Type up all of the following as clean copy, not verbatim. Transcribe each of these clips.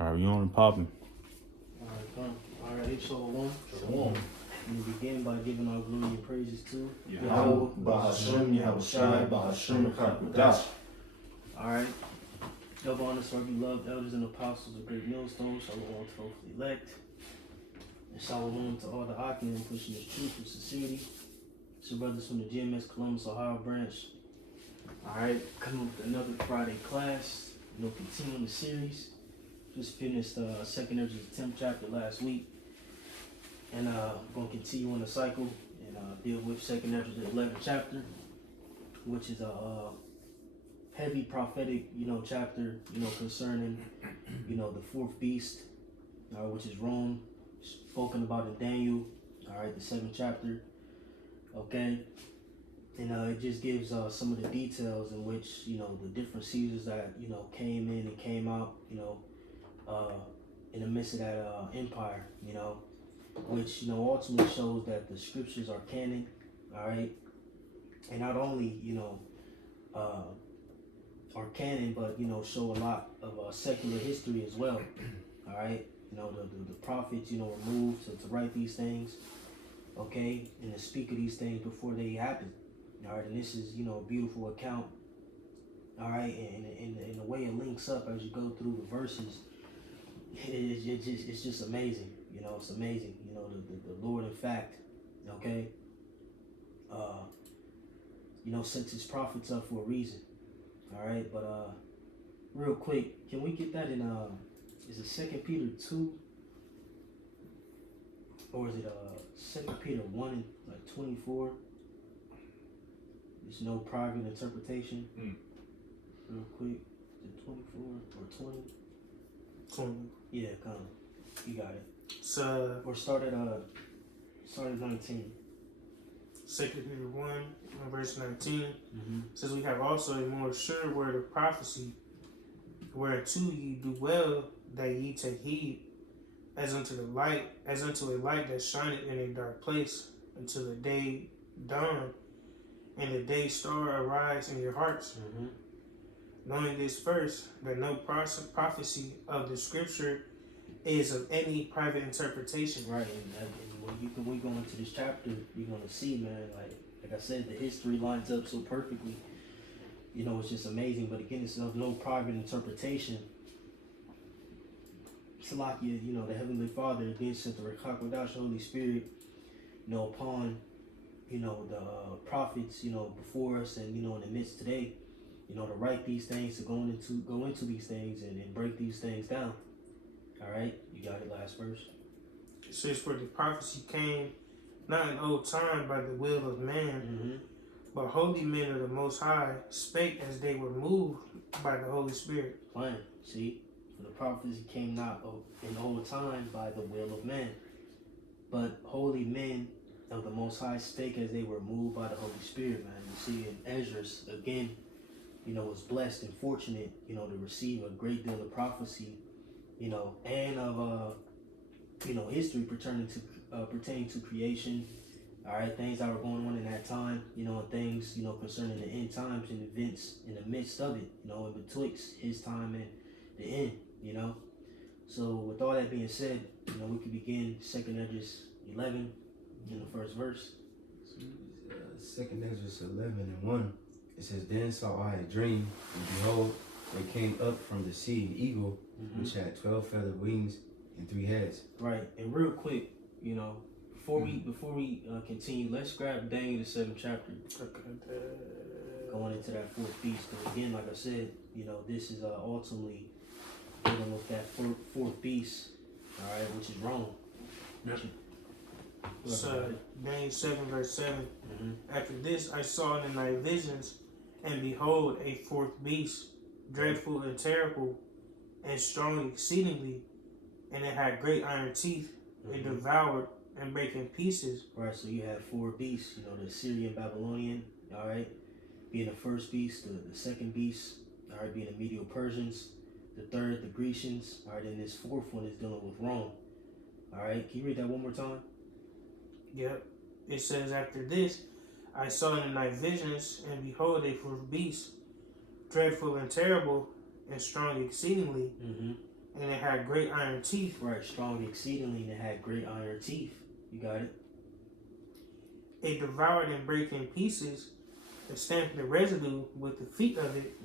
All right, we on and popping. Alright, come. Alright, Shalom. Shalom. We begin by giving our glory and praises to Yahweh, Bahasham, Yahushai, Bahasham, Kakwadash. Alright. Of honor to our beloved elders and apostles of Great Millstone. Shalom to hopefully elect. And shalom to all the Akim pushing this truth with sincerity. It's your brothers from the GMS Columbus, Ohio branch. Alright, coming with another Friday class. Continuing the series. Just finished 2nd Esdras 10th chapter last week. And going to continue on the cycle and deal with 2nd Esdras the 11th chapter, which is a heavy prophetic, chapter, concerning, the fourth beast, which is Rome, spoken about in Daniel, all right, the 7th chapter, okay? And it just gives some of the details in which, the different Caesars that, came in and came out, in the midst of that empire, which, ultimately shows that the scriptures are canon, all right? And not only, are canon, but, show a lot of secular history as well, all right? The prophets, were moved to write these things, okay? And to speak of these things before they happen, all right? And this is, a beautiful account, all right? And the way it links up as you go through the verses, it's just amazing. It's amazing. The Lord, in fact, okay, sent his prophets up for a reason. All right, but real quick, can we get that in is it 2 Peter 2 or is it 2 Peter 1 and 24? There's no private interpretation. Real quick, is it 24 or 20? 20. Yeah, come on. You got it. So, Or start at 19. 2 Peter 1, verse 19, says, we have also a more sure word of prophecy, whereto ye do well that ye take heed, as unto a light that shineth in a dark place, until the day dawn, and the day star arise in your hearts. Knowing this first, that no prophecy of the scripture is of any private interpretation. Right, and when we go into this chapter, you're gonna see, man, like I said, the history lines up so perfectly. It's just amazing. But again, it's of no private interpretation. Salakia, the Heavenly Father again sent the Rekakwadash Holy Spirit, upon, the prophets, before us and in the midst today, to write these things, to go into these things and break these things down. All right, you got it. Last verse. It says, for the prophecy came not in old time by the will of man, but holy men of the Most High spake as they were moved by the Holy Spirit. Fine. See, for the prophecy came not in old time by the will of man, but holy men of the Most High spake as they were moved by the Holy Spirit, man. You see, in Esdras, again, was blessed and fortunate, to receive a great deal of prophecy, and of history pertaining to creation, all right, things that were going on in that time, and things, concerning the end times and events in the midst of it, in betwixt his time and the end, So with all that being said, we can begin 2nd Esdras 11 in the first verse. 2nd Esdras 11 and 1. It says, then saw I a dream, and behold, there came up from the sea an eagle, which had 12 feathered wings and 3 heads. Right, and real quick, before we continue, let's grab Daniel the 7th chapter. Going into that fourth beast, because again, like I said, this is ultimately dealing with that fourth beast, all right, which is Rome. Yep. So Daniel 7 verse 7. After this I saw in the night visions, and behold, a fourth beast, dreadful and terrible, and strong exceedingly, and it had great iron teeth. It devoured and brake in pieces. Right, so you have 4 beasts, the Syrian, Babylonian, all right, being the first beast, the second beast, all right, being the Medo-Persians, the third, the Grecians, all right, and this fourth one is dealing with Rome. All right, can you read that one more time? Yep. It says, after this, I saw in the night visions, and behold, a fourth beast, dreadful and terrible, and strong exceedingly, and it had great iron teeth. Right, strong exceedingly, and it had great iron teeth. You got it? It devoured and brake in pieces and stamped the residue with the feet of it,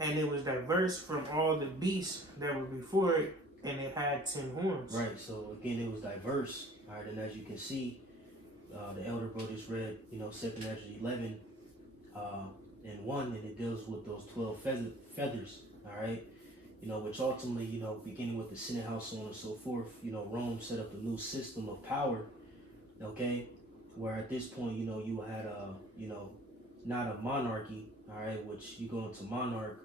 and it was diverse from all the beasts that were before it, and it had 10 horns. Right, so again, it was diverse. All right, and as you can see, the elder bro just read, 2nd Ezra 11 and 1, and it deals with those 12 feathers. All right, which ultimately, beginning with the Senate house, so on and so forth, Rome set up a new system of power. Okay, where at this point, you had not a monarchy. All right, which you go into monarch,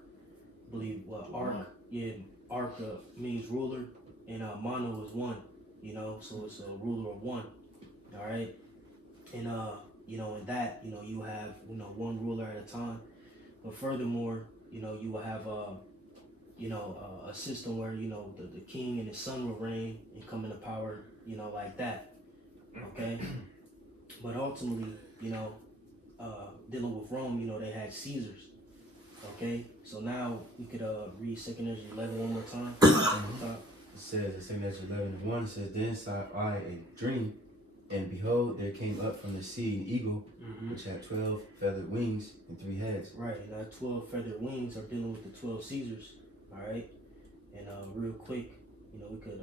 I believe ark. Yeah, ark means ruler, and mono is one. So it's a ruler of one. All right, and in that, you have one ruler at a time. But furthermore, you will have a system where the king and his son will reign and come into power, like that. Okay, but ultimately, dealing with Rome, they had Caesars. Okay, so now we could read 2nd Ezra 11 one more time. It says in 2nd Ezra 11:1, it says, Then saw I a dream, and behold, there came up from the sea an eagle, which had 12 feathered wings and 3 heads. Right, and that 12 feathered wings are dealing with the 12 Caesars. All right, and real quick, we could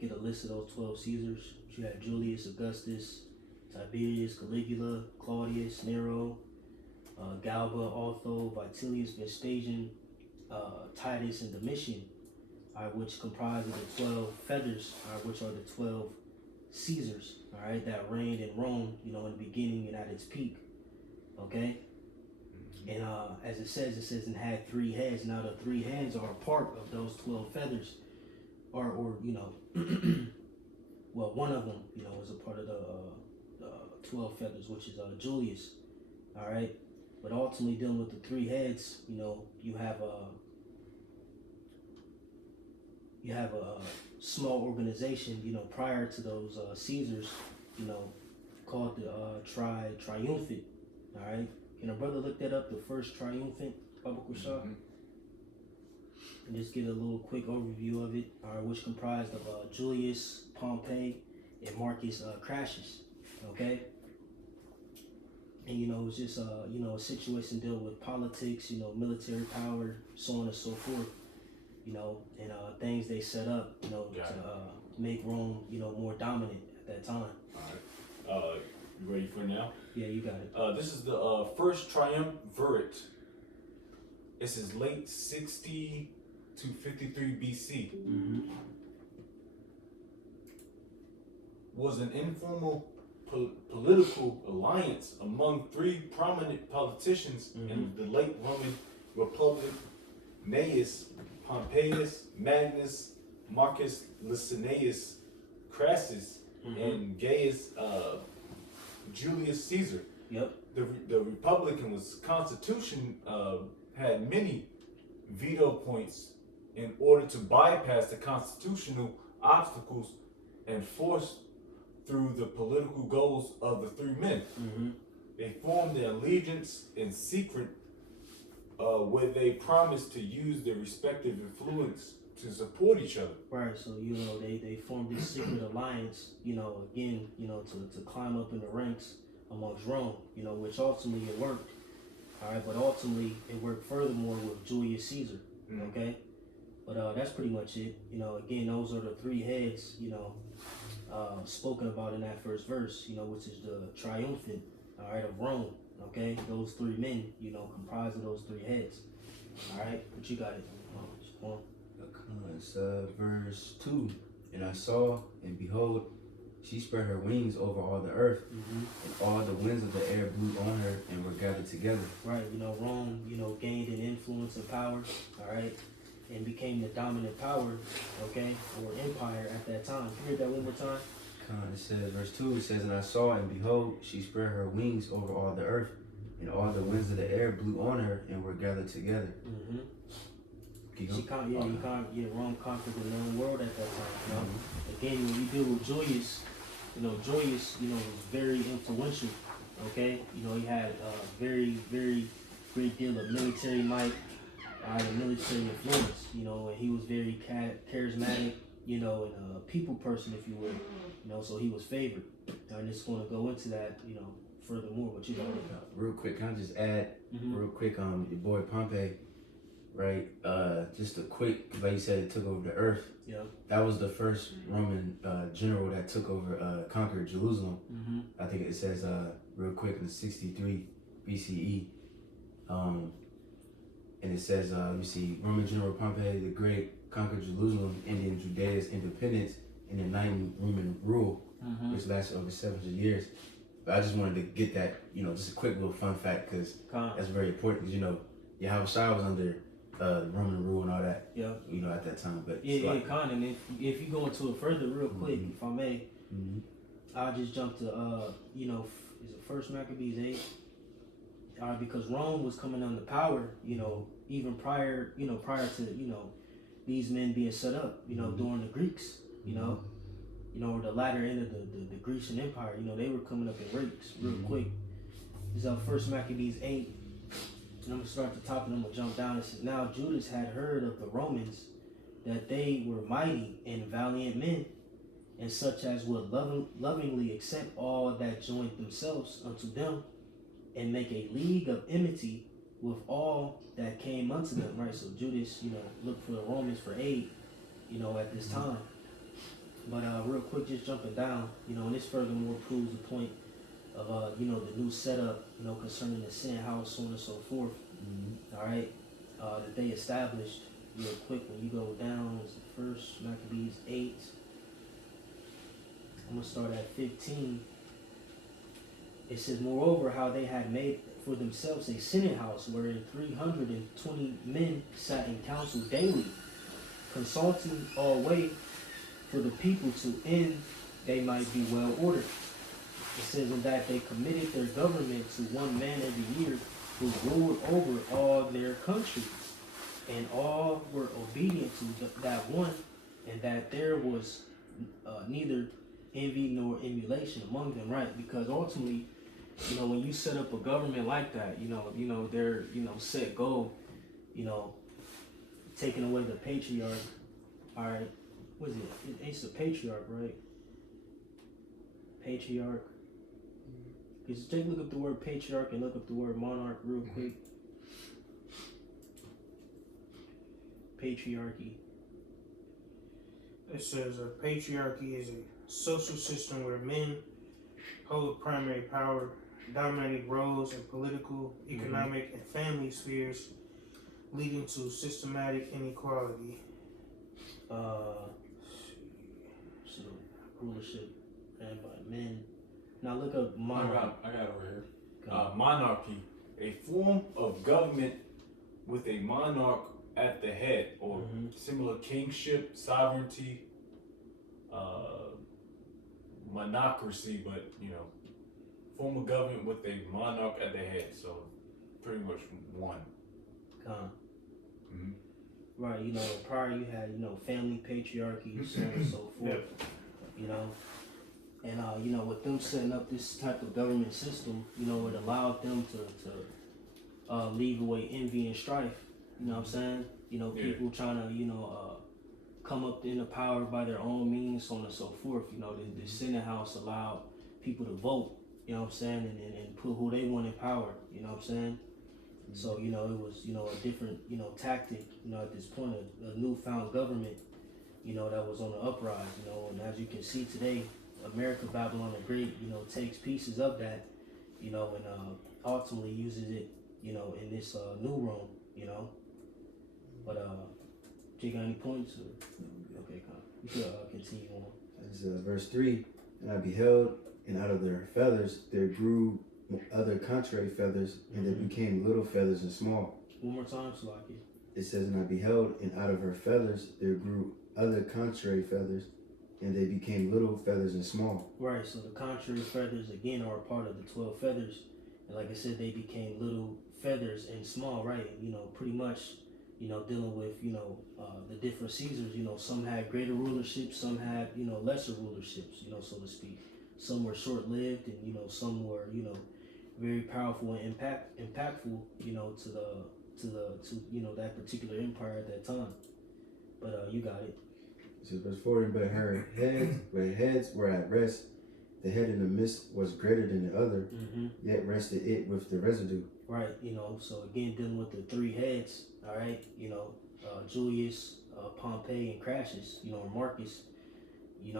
get a list of those 12 Caesars. You had Julius, Augustus, Tiberius, Caligula, Claudius, Nero, Galba, Otho, Vitellius, Vespasian, Titus, and Domitian, which comprise of the 12 feathers, which are the 12 Caesars, all right, that reigned in Rome, in the beginning and at its peak. Okay, and as it says, and had 3 heads. Now the 3 heads are a part of those 12 feathers, or well, one of them, is a part of the 12 feathers, which is Julius. All right, but ultimately dealing with the 3 heads, you have a small organization, prior to those Caesars, called the Triumphant. All right, can a brother look that up? The first Triumphant, Baba Kushah, and just get a little quick overview of it. All right, which comprised of Julius, Pompey, and Marcus Crassus. Okay. And it's just a situation dealing with politics, military power, so on and so forth, and things they set up, to make Rome, more dominant at that time. All right. You ready for it now? Yeah, you got it. This is the first triumvirate. This is late 60 to 53 BC. Was an informal political alliance among 3 prominent politicians in the late Roman Republic: Gnaeus Pompeius, Magnus, Marcus Licinius Crassus, and Gaius Julius Caesar. Yep. The Republican constitution had many veto points in order to bypass the constitutional obstacles and force through the political goals of the 3 men. They formed an allegiance in secret, where they promised to use their respective influence to support each other. Right, so they formed this secret alliance, again, to climb up in the ranks amongst Rome, which ultimately it worked. All right, but ultimately it worked furthermore with Julius Caesar. Okay, but that's pretty much it. Again, those are the 3 heads, spoken about in that first verse, which is the triumphant, all right, of Rome. Okay, those 3 men, comprised of those 3 heads. All right, but you got it. It's verse 2. And I saw, and behold, she spread her wings over all the earth, and all the winds of the air blew on her and were gathered together. Right, Rome, gained an influence and power, all right, and became the dominant power, okay, or empire at that time. Can you read that one more time? It says, verse 2, it says, And I saw, and behold, she spread her wings over all the earth, and all the winds of the air blew on her and were gathered together. Rome conquered the known world at that time. Again, when you deal with Julius, Julius, was very influential. Okay, he had a very, very great deal of military might. a military influence, you know, and he was very charismatic, you know, and a people person, if you would, you know, so he was favored. And it's going to go into that, you know, furthermore, what you got. Real quick, can I just add real quick, your boy Pompey, right? Just a quick, like you said, it took over the earth. Yeah. That was the first Roman general that took over, conquered Jerusalem. I think it says real quick in 63 BCE. And it says, you see, Roman General Pompey the Great conquered Jerusalem, ending Judea's independence in the 90 Roman rule, which lasted over 700 years. But I just wanted to get that, you know, just a quick little fun fact, because that's very important, because, you know, Yahweh Shai was under Roman rule and all that, you know, at that time. But Con, and if you go into it further real quick, if I may, I'll just jump to, you know, is it First Maccabees 8? Because Rome was coming under power, you know, even prior to, you know, these men being set up, you know, during the Greeks, you know, or the latter end of the Grecian Empire, you know, they were coming up in ranks real quick. This is First Maccabees 8, and I'm gonna start at the top and I'm gonna jump down. It says, now Judas had heard of the Romans, that they were mighty and valiant men, and such as would lovingly accept all that joined themselves unto them, and make a league of enmity with all that came unto them, right? So Judas, you know, looked for the Romans for aid, you know, at this time. But real quick, just jumping down, you know, and this furthermore proves the point of, you know, the new setup, you know, concerning the sin house, so on and so forth, all right, that they established. Real quick, when you go down, it's the First Maccabees 8. I'm going to start at 15. It says, moreover, how they had made for themselves a senate house, wherein 320 men sat in council daily, consulting all way for the people to end they might be well ordered. It says, in that they committed their government to one man every year, who ruled over all their country, and all were obedient to that one, and that there was neither envy nor emulation among them, right? Because ultimately, you know, when you set up a government like that, you know, their, you know, set goal, you know, taking away the patriarch, all right, what is it? It's the patriarch, right? Patriarch. Just take a look up the word patriarch and look up the word monarch real quick. Patriarchy. It says a patriarchy is a social system where men hold primary power, dominating roles in political, economic, and family spheres, leading to systematic inequality. So rulership ran by men. Now look up monarch. I got it over here. Monarchy, a form of government with a monarch at the head, or similar kingship, sovereignty, monocracy, but, you know, form of government with a monarch at the head, so pretty much one. Right, you know, prior you had, you know, family patriarchy, so on and so forth, you know, and, you know, with them setting up this type of government system, you know, it allowed them to leave away envy and strife, you know what I'm saying? You know, people trying to, you know, come up into power by their own means, so on and so forth. You know, the Senate House allowed people to vote, you know what I'm saying, and put who they want in power, you know what I'm saying? So, you know, it was, you know, a different, you know, tactic, you know, at this point, a newfound government, you know, that was on the uprise, you know, and as you can see today, America, Babylon the Great, you know, takes pieces of that, you know, and ultimately uses it, you know, in this new Rome, you know. But, do you got any points? Or? Okay, you could continue on. This is verse 3. And I beheld, and out of their feathers there grew other contrary feathers, and they became little feathers and small. One more time, Salaki. It says, and I beheld, and out of her feathers there grew other contrary feathers, and they became little feathers and small. Right, so the contrary feathers, again, are a part of the 12 feathers. And like I said, they became little feathers and small, right? You know, pretty much, you know, dealing with, you know, the different Caesars, you know, some had greater rulership, some had, you know, lesser rulerships, you know, so to speak. Some were short-lived, and, you know, some were, you know, very powerful and impactful, you know, that particular empire at that time. But you got it. So verse 4, but her heads were at rest. The head in the midst was greater than the other, yet rested it with the residue. Right, so again, dealing with the three heads, all right, Julius, Pompey, and Crassus, or Marcus, they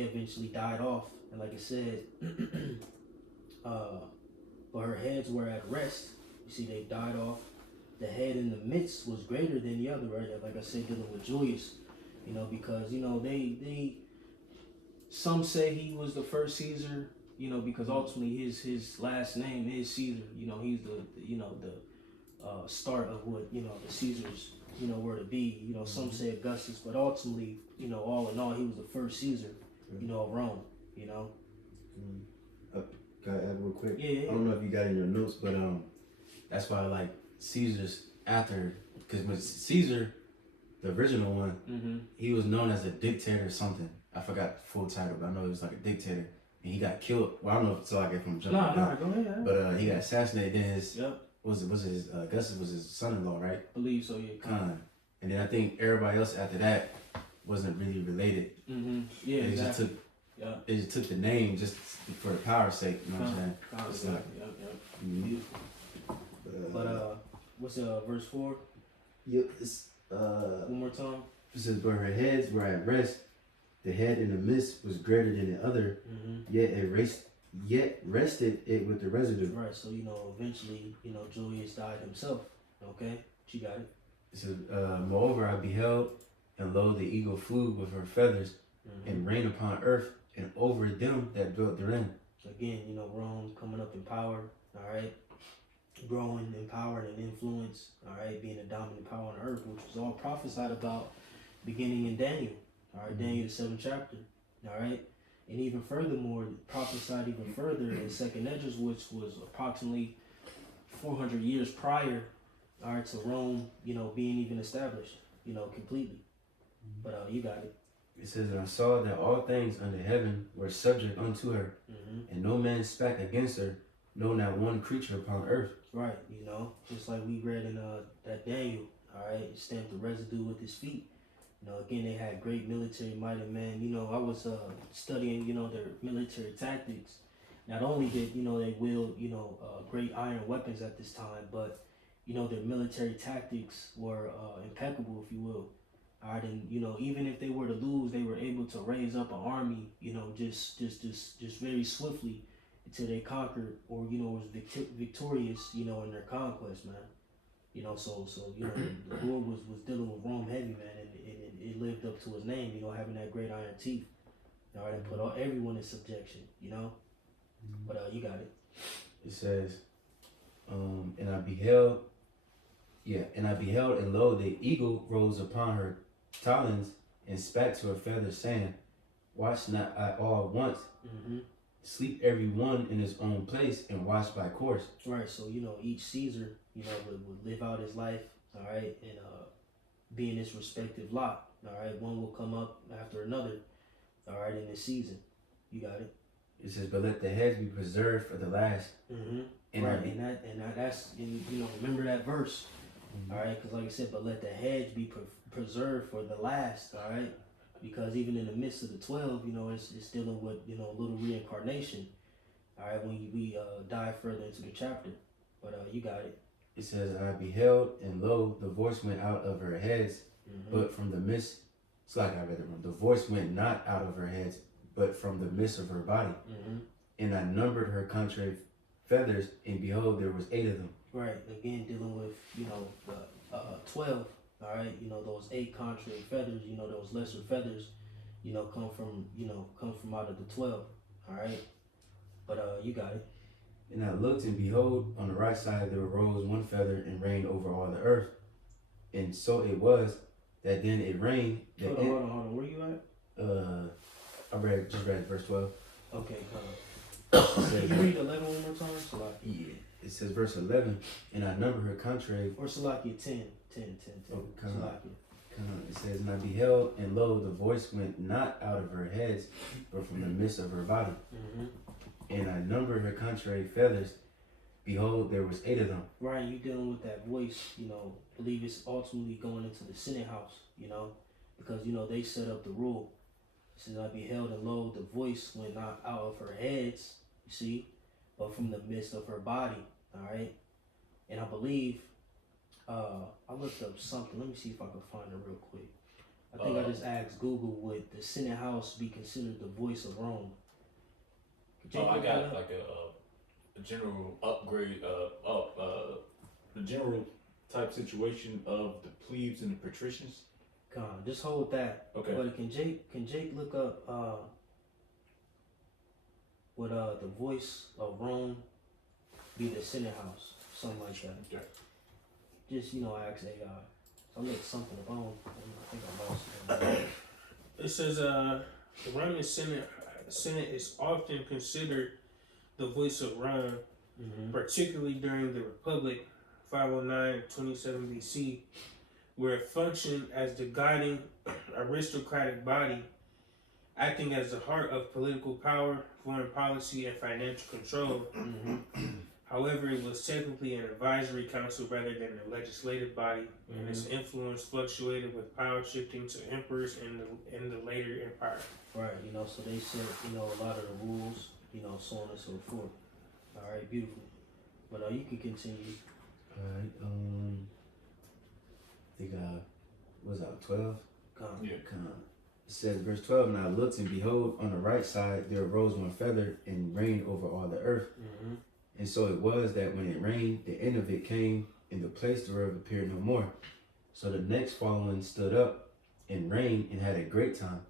eventually died off. And like I said, but her heads were at rest. You see, they died off. The head in the midst was greater than the other, right? Like I said, dealing with Julius, because, they some say he was the first Caesar, because ultimately his last name is Caesar. He's the start of what, the Caesars, were to be. Some say Augustus, but ultimately, all in all, he was the first Caesar, of Rome, Gotta add real quick. Yeah. I don't know if you got it in your notes, but that's why like Caesar's after, because when Caesar, the original one, he was known as a dictator or something. I forgot the full title, but I know he was like a dictator, and he got killed. Well, I don't know if it's like if I'm jumping. No, go ahead. But he got assassinated. Then his Yep. was his Augustus was his son-in-law, right? Believe so, yeah. And then I think everybody else after that wasn't really related. Yeah, exactly. They just took the name just for the power's sake. You know what I'm saying? Beautiful. But what's verse 4? Yep. It's One more time. It says, but her heads were at rest. The head in the midst was greater than the other, yet rested it with the residue. Right, so eventually, Julius died himself. Okay, but you got it. It says, moreover, I beheld, and lo, the eagle flew with her feathers, and reigned upon earth, and over them that dwelt therein. Again, Rome coming up in power, all right, growing in power and influence, all right, being a dominant power on earth, which was all prophesied about beginning in Daniel. All right, Daniel, the 7th chapter. All right, and even furthermore, prophesied even further in Second Esdras, which was approximately 400 years prior, all right, to Rome, being even established, completely. But you got it. It says, and I saw that all things under heaven were subject unto her, and no man spake against her, no, not one creature upon earth. Right, just like we read in that Daniel. All right, stamped the residue with his feet. Again, they had great military might and man. I was studying, their military tactics. Not only did, they wield, great iron weapons at this time, but, their military tactics were impeccable, if you will. All right, and, even if they were to lose, they were able to raise up an army, just very swiftly until they conquered or, was victorious, in their conquest, man. So the Lord was dealing with Rome heavy, man, and it lived up to his name, having that great iron teeth. All right, and put everyone in subjection, But you got it. It says, and I beheld, and lo, the eagle rose upon her talons and spat to her feathers, saying, watch not I all once, sleep every one in his own place, and watch by course. Right, so each Caesar, would live out his life, all right, and be in his respective lot. All right, one will come up after another. All right, in this season, you got it. It says, but let the heads be preserved for the last. And right, and that's remember that verse. All right, because like I said, but let the heads be preserved for the last. All right, because even in the midst of the 12, it's dealing with a little reincarnation. All right, when we dive further into the chapter, but you got it. It says, and I beheld, and lo, the voice went out of her heads, but from the midst. It's like I read it wrong. The voice went not out of her heads, but from the midst of her body. And I numbered her contrary feathers, and behold, there was 8 of them. Right. Again, dealing with the 12. All right. Those 8 contrary feathers. Those lesser feathers. Come from out of the 12. All right. But you got it. And I looked, and behold, on the right side there arose one feather and reigned over all the earth. And so it was that then it rained. Hold on. Where you at? I just read verse 12. Okay, can you read 11 one more time? Salaki. Yeah. It says verse 11, and I number her contrary. Or Salaki 10. Oh, Salaki. It says, and I beheld, and lo, the voice went not out of her heads, but from the midst of her body. And I numbered her contrary feathers, behold, there was 8 of them. Right, you dealing with that voice, you know, believe it's ultimately going into the Senate House, you know, because, you know, they set up the rule. It says, I beheld and lo, the voice went not out of her heads, you see, but from the midst of her body, all right? And I believe, I looked up something. Let me see if I can find it real quick. I think I just asked Google, would the Senate House be considered the voice of Rome? I got like a general upgrade, the general type situation of the plebes and the patricians. Come on, just hold that. Okay. But can Jake look up would the voice of Rome be the Senate House? Something like that. Okay. Just, you know, ask AI. So I looked something up. I think I lost it. It says the Roman Senate is often considered the voice of Rome, particularly during the Republic, 509-27 BC, where it functioned as the guiding aristocratic body, acting as the heart of political power, foreign policy, and financial control. However, it was technically an advisory council rather than a legislative body, and its influence fluctuated with power shifting to emperors in the later empire. Right, you know, so they set, you know, a lot of the rules, you know, so on and so forth. All right, beautiful. But you can continue. Alright, I think what was that 12? Yeah. It says verse 12, and I looked and behold on the right side there arose one feather and reigned over all the earth. And so it was that when it rained, the end of it came, and the place thereof appeared no more. So the next following stood up and reigned and had a great time.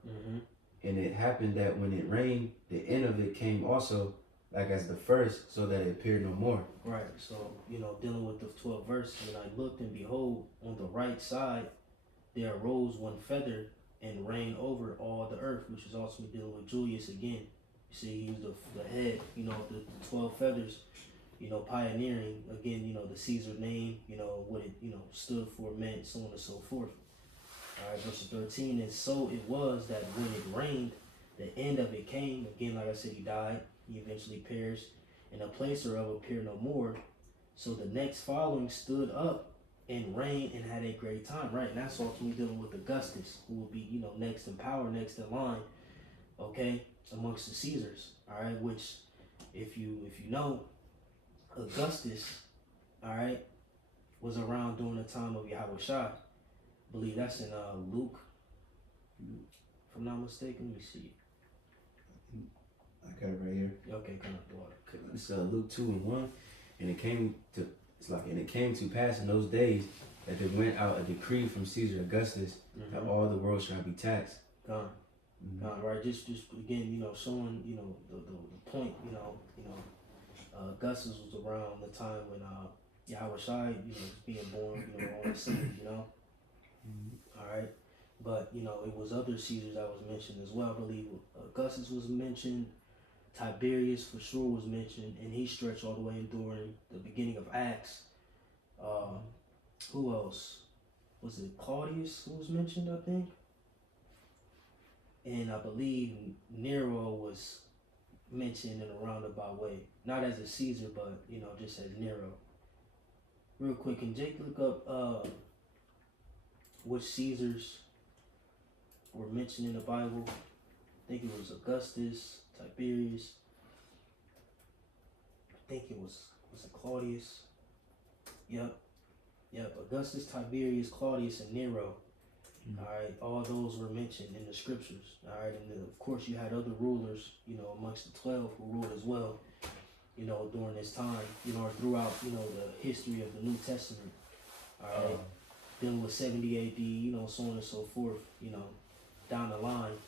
And it happened that when it rained, the end of it came also, like as the first, so that it appeared no more. Right, so, you know, dealing with the 12th verse, and I looked and behold, on the right side there arose one feather and reigned over all the earth, which is also dealing with Julius again. You see, he was the head, you know, the 12 feathers, you know, pioneering, again, you know, the Caesar name, you know, what it, you know, stood for, meant, so on and so forth. All right, verse 13, and so it was that when it rained, the end of it came, again, like I said, he died, he eventually perished, and the place thereof appeared no more. So the next following stood up and reigned and had a great time, right? And that's ultimately dealing with Augustus, who will be, you know, next in power, next in line, okay, amongst the Caesars, all right, which if you know, Augustus, all right, was around during the time of Yahushua. I believe that's in Luke, if I'm not mistaken. Let me see. I got it right here. Okay, come on, daughter. It's Luke 2:1, and it came to pass in those days that there went out a decree from Caesar Augustus that all the world shall be taxed. Right, just again, you know, showing, you know, the point, you know, Augustus was around the time when Yahushua, you know, was being born, you know, on the scene, you know. All right, but you know, it was other Caesars that was mentioned as well. I believe Augustus was mentioned, Tiberius for sure was mentioned, and he stretched all the way during the beginning of Acts. Who else? Was it Claudius who was mentioned, I think? And I believe Nero was mentioned in a roundabout way. Not as a Caesar, but, you know, just as Nero. Real quick, can Jake look up which Caesars were mentioned in the Bible? I think it was Augustus, Tiberius. I think it was it Claudius? Yep. Augustus, Tiberius, Claudius, and Nero. All right, all those were mentioned in the scriptures. All right, and then of course you had other rulers, you know, amongst the 12 who ruled as well, you know, during this time, you know, or throughout, you know, the history of the New Testament. All right, dealing with 70 AD, you know, so on and so forth, you know, down the line.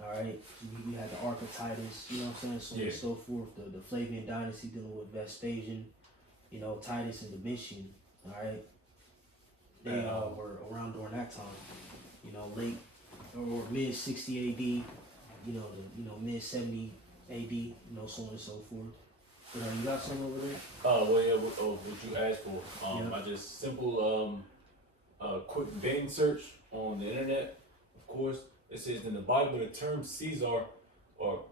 All right, you had the Ark of Titus, you know what I'm saying, so on and so forth. The Flavian dynasty dealing with Vespasian, you know, Titus and Domitian. All right. They were around during that time, you know, late or mid 60 AD, you know, mid 70 AD, you know, so on and so forth. But you got something over there? Well, yeah, what you asked for. I just simple quick Bing search on the internet. Of course, it says in the Bible the term Caesar, or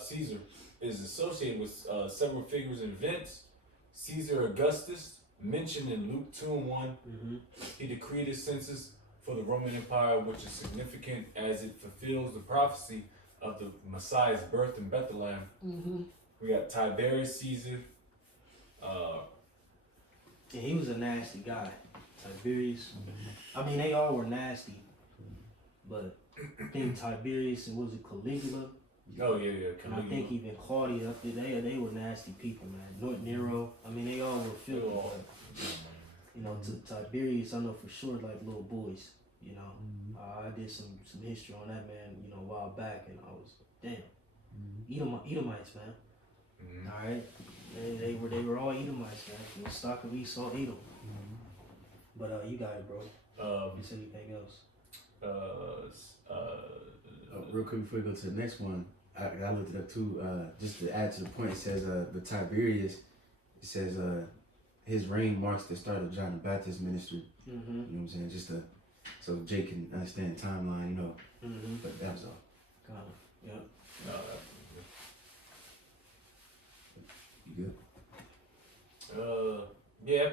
Caesar, is associated with several figures and events. Caesar Augustus, mentioned in Luke 2:1, Mm-hmm. he decreed a census for the Roman Empire, which is significant as it fulfills the prophecy of the Messiah's birth in Bethlehem. Mm-hmm. We got Tiberius Caesar. Yeah, he was a nasty guy. Tiberius. I mean, they all were nasty, but I think Tiberius and was it Caligula? Oh yeah, yeah. And I think even Claudia. They were nasty people, man. Nero. I mean, they all were filthy. But, you know, to Tiberius, I know for sure, like little boys. You know, I did some history on that man. You know, a while back, and I was damn. Edomites, man. Mhm. All right, they were all Edomites, man. From the stock of Esau, Edom. But you got it, bro. Is anything else? Real quick before we go to the next one, I looked it up too. Just to add to the point, it says the Tiberius. It says his reign marks the start of John the Baptist's ministry. Mm-hmm. You know what I'm saying? Just so Jake can understand the timeline. You know. Mm-hmm. But that was all. Got it. Yeah. You good? Well, yeah,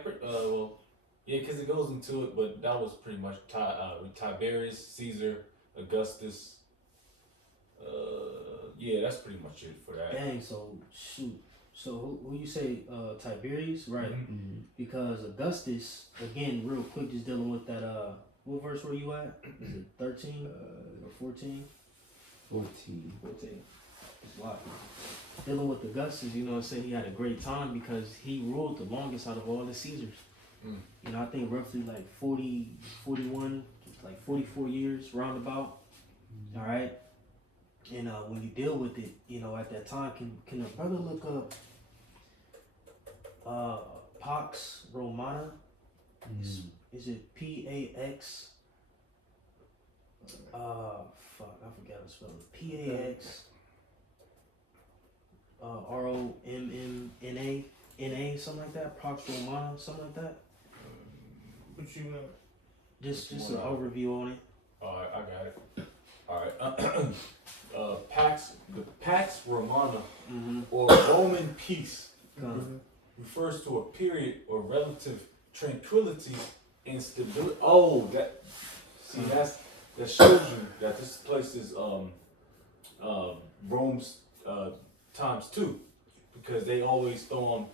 because it goes into it, but that was pretty much Tiberius, Caesar, Augustus. Yeah, that's pretty much it for that. Dang. So shoot. So who you say? Tiberius, right? Mm-hmm. Because Augustus, again, real quick, just dealing with that. What verse were you at? Is it 13 or 14? 14. 14. It's a lot. Dealing with Augustus, you know what I'm saying, he had a great time because he ruled the longest out of all the Caesars. You know, I think roughly like 40, 41, like 44 years roundabout. All right. And when you deal with it, you know, at that time, can a brother look up Pax Romana? Is it Pax? Fuck, I forgot how to spell it. Pax. ROMMNA, something like that. Pax Romana, something like that. What you want? Just an overview on it. Alright, I got it. Alright. The Pax Romana, or Roman peace, refers to a period or relative tranquility and stability. Oh, that shows you that this place is Rome's times two, because they always throw on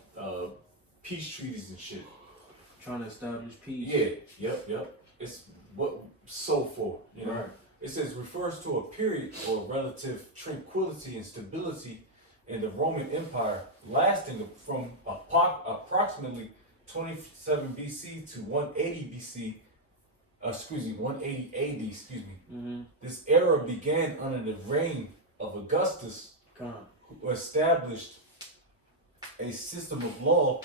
peace treaties and shit. Trying to establish peace. Yeah, yep. It's what so for, you know. Right. It says refers to a period or relative tranquility and stability in the Roman Empire lasting from approximately 27 BC to 180 BC. 180 AD. Excuse me. This era began under the reign of Augustus, who established a system of law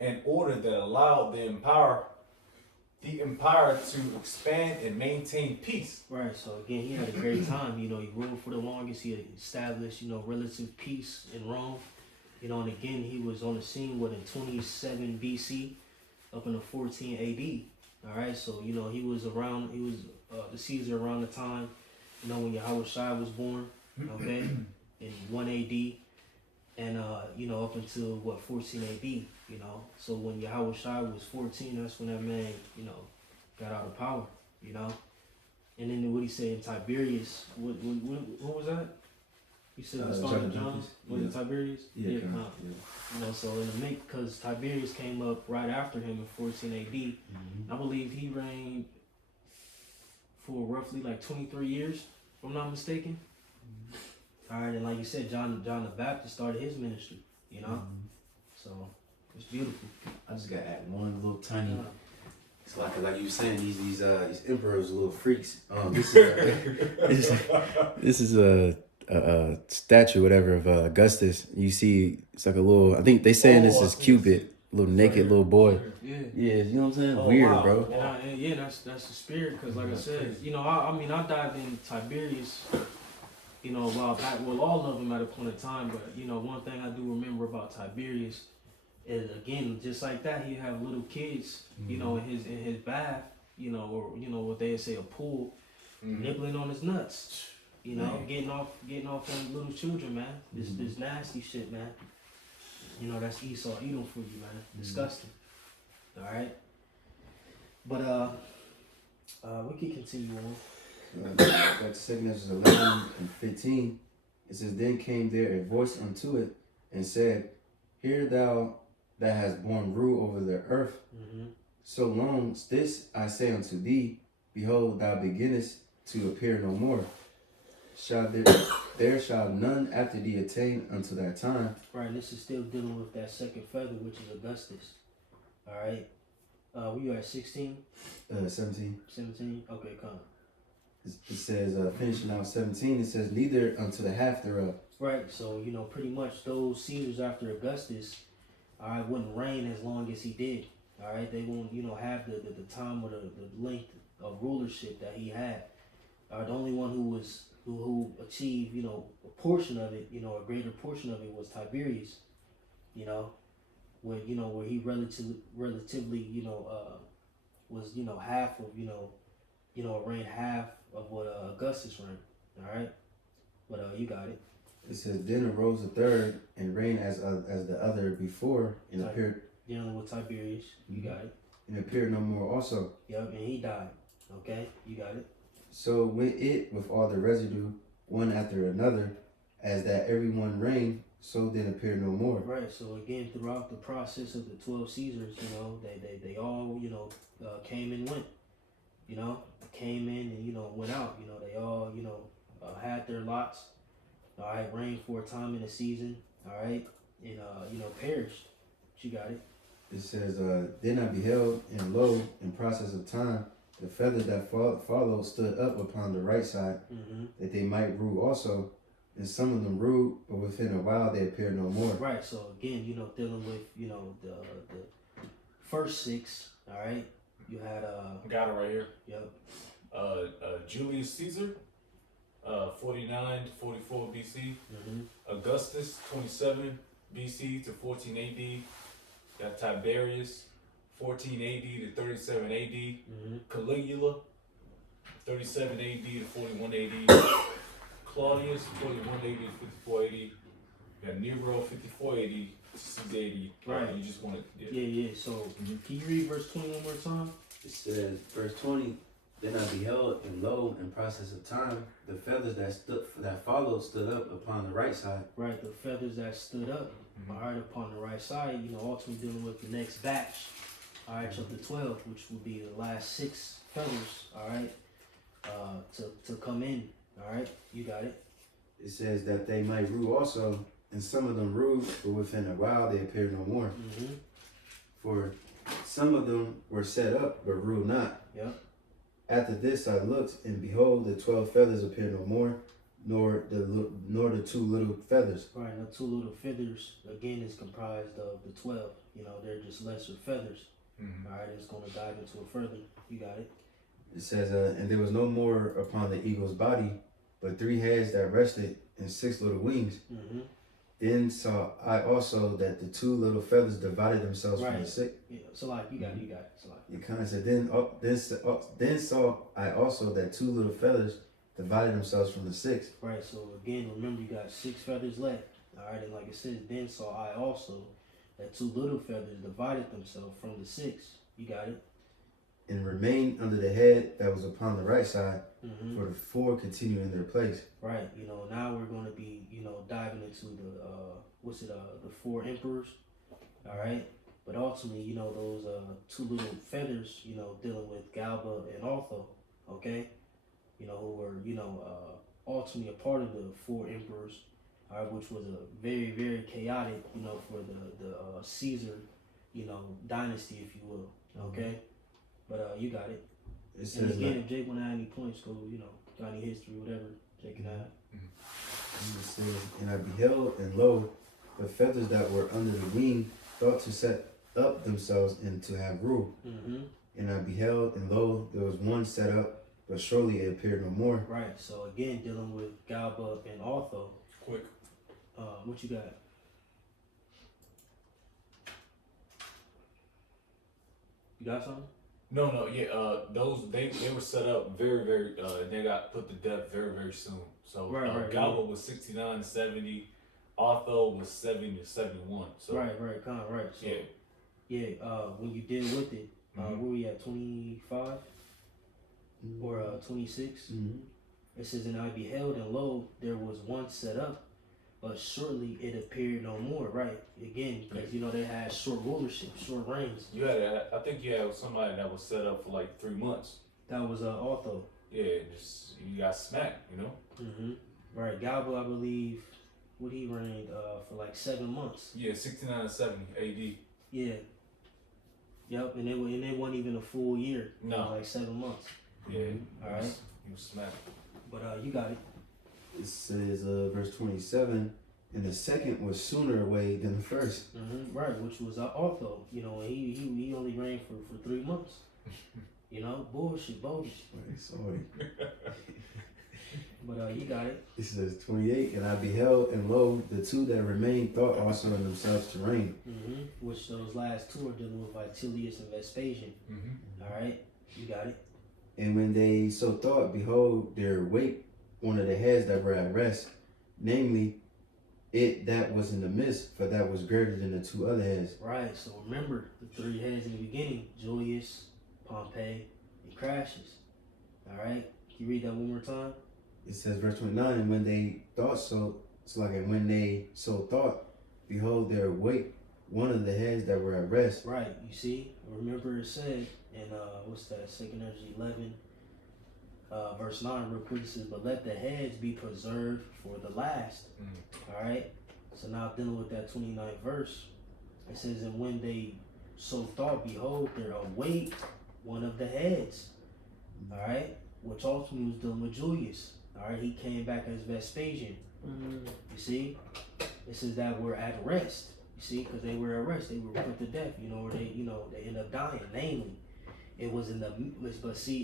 and order that allowed the empire to expand and maintain peace. Right, so again, he had a great time. You know, he ruled for the longest. He had established, you know, relative peace in Rome. You know, and again, he was on the scene in 27 BC up into 14 AD. All right, so, you know, he was the Caesar around the time, you know, when Yahushua was born, okay, in 1 AD. And, you know, up until, 14 AD, you know. So when Yahushua was 14, that's when that man, you know, got out of power, you know. And then what he said in Tiberius, what was that? You said the start of John? Was it Tiberius? Yeah. You know, so in the make, because Tiberius came up right after him in 14 AD. I believe he reigned for roughly like 23 years, if I'm not mistaken. All right, and like you said, John the Baptist started his ministry, you know? So, it's beautiful. I just got to add one little tiny. It's like you were saying, these emperors are little freaks. This is a statue, whatever, of Augustus. You see, it's like a little. I think they saying this is Cupid, little naked little boy. Yeah, you know what I'm saying? Weird, wow. bro. And yeah, that's the spirit. Because like I said, you know, I dived in Tiberius, you know, a while back. Well, all of them at a point in time. But you know, one thing I do remember about Tiberius is, again, just like that, he have little kids, you know, in his bath, you know, or you know what they say, a pool, nibbling on his nuts, you know, getting off them little children, man. This nasty shit, man. You know, that's Esau Edom for you, man. Disgusting. All right. But we can continue on. Back to 2 Ezra 11 and 15. It says, Then came there a voice unto it, and said, Hear thou that hast borne rule over the earth, so long this I say unto thee, behold, thou beginnest to appear no more. There shall none after thee attain unto that time. Right, this is still dealing with that second feather, which is Augustus. All right. Were you at 16? 17. 17? Okay, come. It says, finishing out 17, it says, Neither unto the half thereof. Right, so, you know, pretty much those Caesars after Augustus, all right, wouldn't reign as long as he did. All right, they won't, you know, have the time or the length of rulership that he had. The only one who achieved, you know, a portion of it, you know, a greater portion of it was Tiberius, you know, where he relatively, you know, was, you know, half of, reigned half of what Augustus reigned. All right, but you got it. It says, Then arose the third and reigned as the other before, and appeared. Dealing with Tiberius, you got it. And appeared no more also. Yep, and he died. Okay, you got it. So went it with all the residue, one after another, as that every one reigned, so then appeared no more. Right. So again, throughout the process of the 12 Caesars, you know, they all, you know, came and went. You know, came in and, you know, went out. You know, they all, you know, had their lots. All right, reigned for a time in a season. All right, and you know, perished. But you got it. It says, Then I beheld, and lo, in process of time, the feathers that followed stood up upon the right side, that they might rule also. And some of them ruled, but within a while they appeared no more. Right. So again, you know, dealing with, you know, the first 6. All right. You had Got it right here. Yep. Julius Caesar, 49 to 44 BC. Augustus, 27 BC to 14 AD. Got Tiberius, 14 AD to 37 AD. Caligula, 37 AD to 41 AD. Claudius, 41 AD to 54 AD. Got Nero, 54 AD to 6 AD. Right. You just want to. Yeah. So can you read verse 20 one more time? It says, verse 20, Then I beheld, and lo, in process of time, the feathers that followed stood up upon the right side. Right, the feathers that stood up, all right, upon the right side, you know, ultimately dealing with the next batch, all right, chapter 12, which will be the last 6 feathers, all right, to come in, all right, you got it. It says that they might rule also, and some of them ruled, but within a while they appeared no more. For some of them were set up, but ruled not. Yep. After this I looked, and behold, the 12 feathers appeared no more, nor the 2 little feathers. Right, the 2 little feathers, again, is comprised of the 12. You know, they're just lesser feathers. All right, it's going to dive into it further. You got it. It says, And there was no more upon the eagle's body, but 3 heads that rested, and 6 little wings. Then saw I also that the 2 little feathers divided themselves from the 6. Yeah, so like, you got it. So like. It kind of said, then saw I also that 2 little feathers divided themselves from the 6. Right, so again, remember you got 6 feathers left. All right, and like it says, then saw I also that 2 little feathers divided themselves from the 6. You got it. And remained under the head that was upon the right side, for the 4 continue in their place. Right, you know, now we're going to be, you know, diving into the 4 emperors. All right, but ultimately, you know, those 2 little feathers, you know, dealing with Galba and Otho, okay, you know, who were, you know, ultimately a part of the 4 emperors, all right, which was a very, very chaotic, you know, for the Caesar, you know, dynasty, if you will, okay. But you got it. It says, and again, if Jake want to add any points, go, you know, got any history, whatever, Jake can add. It says, And I beheld, and lo, the feathers that were under the wing thought to set up themselves and to have rule. And I beheld, and lo, there was one set up, but surely it appeared no more. Right. So again, dealing with Galba and Otho. Quick. What you got? You got something? No, yeah. Those they were set up very, very. They got put to death very, very soon. So Right, Galba was 69 to 70. Otho was 70 to 71. So right, kind of right. So, yeah. When you deal with it, where we at 25 or 26? Mm-hmm. It says, and I beheld, and lo, there was one set up, but shortly it appeared no more. Right, again, because they had short rulership, short reigns. I think you had somebody that was set up for like 3 months. That was Otho. Yeah, just you got smacked, Right, Galba, I believe, what he reigned for like 7 months. Yeah, 69 to 70 AD. Yeah. Yep, and it wasn't even a full year. No. It was like 7 months. Yeah. All right. You was smacked. But you got it. It says, verse 27, and the second was sooner away than the first. Right, which was Otho. He only reigned for 3 months. Bullshit, bogus. Right, sorry. But you got it. It says 28, and I beheld, and lo, the two that remained thought also in themselves to reign. Which those last two are dealing with Vitilius and Vespasian. All right, you got it. And when they so thought, behold, there awake one of the heads that were at rest, namely, it that was in the midst, for that was greater than the 2 other heads. Right, so remember the 3 heads in the beginning: Julius, Pompey, and Crassus. All right, can you read that one more time? It says, verse 29, and when they thought so, and when they so thought, behold, there awake one of the heads that were at rest. Right, you see, remember it said in what's that? 2 Ezra 11, verse 9, real quick. It says, but let the heads be preserved for the last. All right. So now dealing with that 29th verse, it says, and when they so thought, behold, there awake one of the heads. All right, which ultimately was dealing with Julius. All right, he came back as Vespasian. You see, it says that we're at rest. You see, because they were at rest, they were put to death. Or they end up dying. Namely, it was in the midst.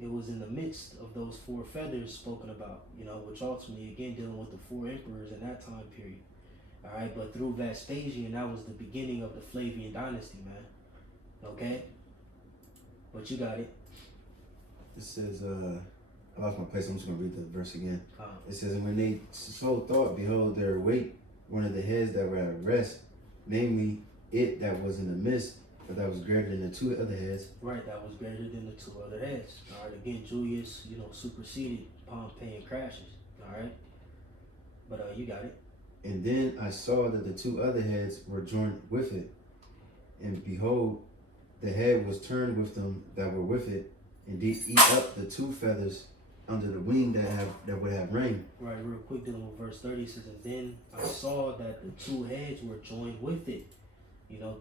It was in the midst of those 4 feathers spoken about. Which ultimately again dealing with the 4 emperors in that time period. All right, but through Vespasian, that was the beginning of the Flavian dynasty, man. Okay, but you got it. It says, I lost my place. I'm just going to read the verse again. It says, and when they so thought, behold, there awake one of the heads that were at rest, namely, it that was in the midst, but that was greater than the 2 other heads. Right, that was greater than the 2 other heads. All right, again, Julius, superseded Pompey and Crassus. All right, but you got it. And then I saw that the 2 other heads were joined with it, and behold, the head was turned with them that were with it, and did eat up the 2 feathers under the wing that would have reigned. Right, real quick, dealing with verse 30, says, and then I saw that the 2 heads were joined with it.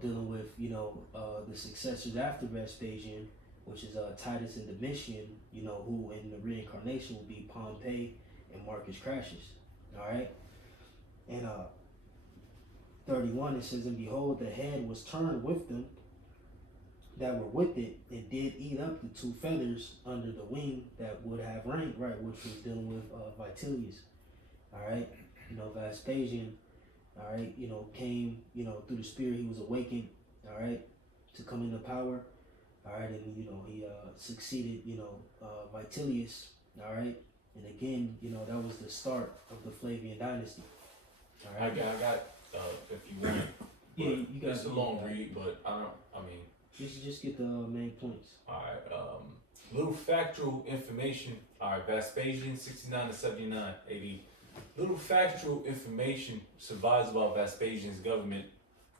Dealing with the successors after Vespasian, which is Titus and Domitian. Who in the reincarnation will be Pompey and Marcus Crassus. All right, and 31 it says, and behold, the head was turned with them that were with it, and did eat up the 2 feathers under the wing that would have reigned, right, which was dealing with Vitilius. All right, Vespasian, all right, came, through the spirit, he was awakened, all right, to come into power, all right, and he succeeded, Vitilius, all right, and again, that was the start of the Flavian dynasty. All right, I got if you want. Yeah, you got. It's a long read, but Just get the main points. All right. Little factual information. All right. Vespasian, 69 to 79 AD. Little factual information survives about Vespasian's government.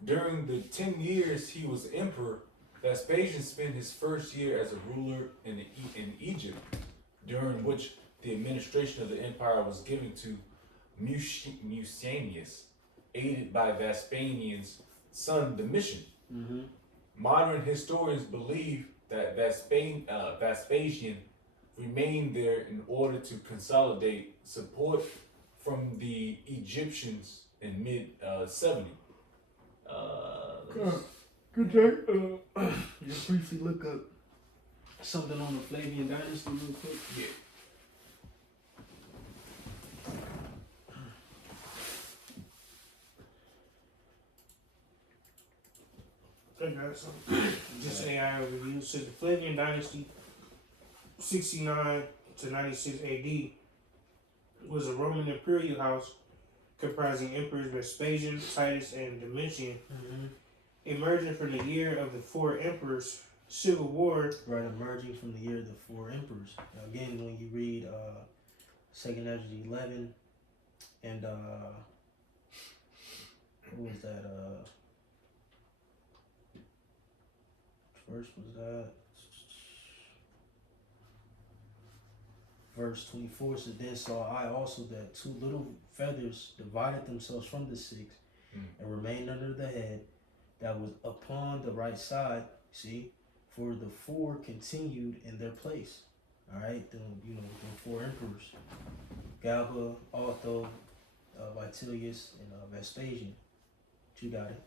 During the 10 years he was emperor, Vespasian spent his first year as a ruler in Egypt, during which the administration of the empire was given to Musanius, aided by Vespasian's son Domitian. Modern historians believe that Vespasian remained there in order to consolidate support from the Egyptians in mid-70. Good day. Just briefly look up something on the Flavian dynasty real quick. Yeah. I got some. Just an AI overview. So the Flavian dynasty, 69 to 96 AD, was a Roman imperial house comprising emperors Vespasian, Titus, and Domitian. Emerging from the year of the four emperors, civil war. Right, emerging from the year of the four emperors. Now, again, when you read Second Esdras 11 and what was that? Which verse was that? Verse 24 says, Then saw I also that two little feathers divided themselves from the six and remained under the head that was upon the right side. See? For the four continued in their place. Alright, then the four emperors. Galba, Otho, Vitellius, and Vespasian. You got it.